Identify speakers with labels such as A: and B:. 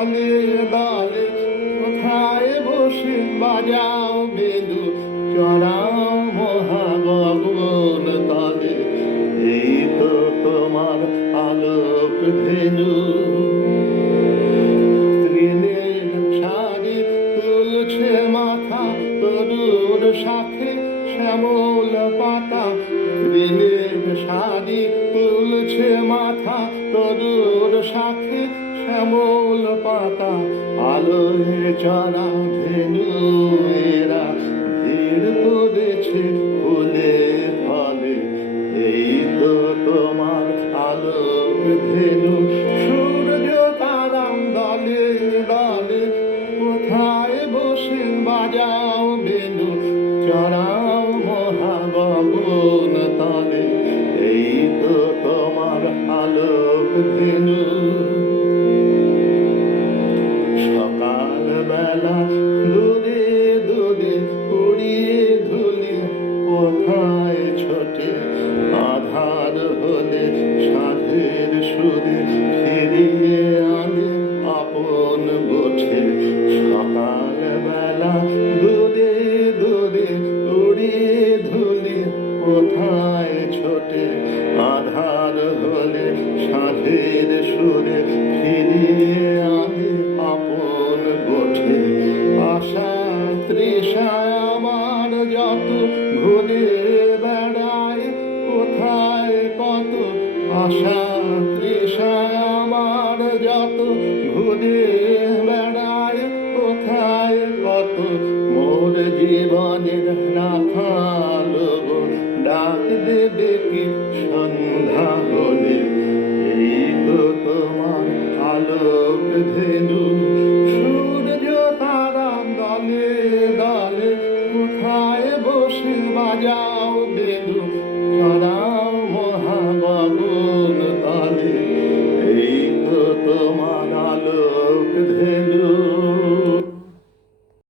A: দলে দলে কোথায় বসে বাজাও বেলু, চড়াও মহাগগন তলে। এই তো তোমার আলোক ধেনু তৃণের শাড়ি তুলছে মাথা তরুর সাথে শ্যামল পাতা। তৃণের শাড়ি তুলছে মাথা তরুর সাথে শ্যামল পাতা আলোয় চড়া ধেনু এরা ভিড় করেছে ফুলে ফলে। এই তো তোমার আলোক ধেনু, সূর্য তারাম দলে দলে কোথায় বসে বাজাও বেনু চড়াও মহাগগন তলে। এই তো তোমার আলোক ধেনু কোথায় ছোটে, আধার হলে সাধের সুরে ফিরিয়ে আনে আপন গোঠে আশা তৃষায় আমার যত ঘুরে বেড়ায়, কোথায় কত আশা তৃষায় আমার যত ঘুরে বেড়ায়, কোথায় কত মোর জীবনের না খালো ডেকে সন্ধ্যা হলে এই তো তোমার আলোক ধেনু। সূর্য তারা দলে দলে কোথায় বসে বাজাও বেদু। চড়াও মহাগগন তলে, এই তো তোমার আলোক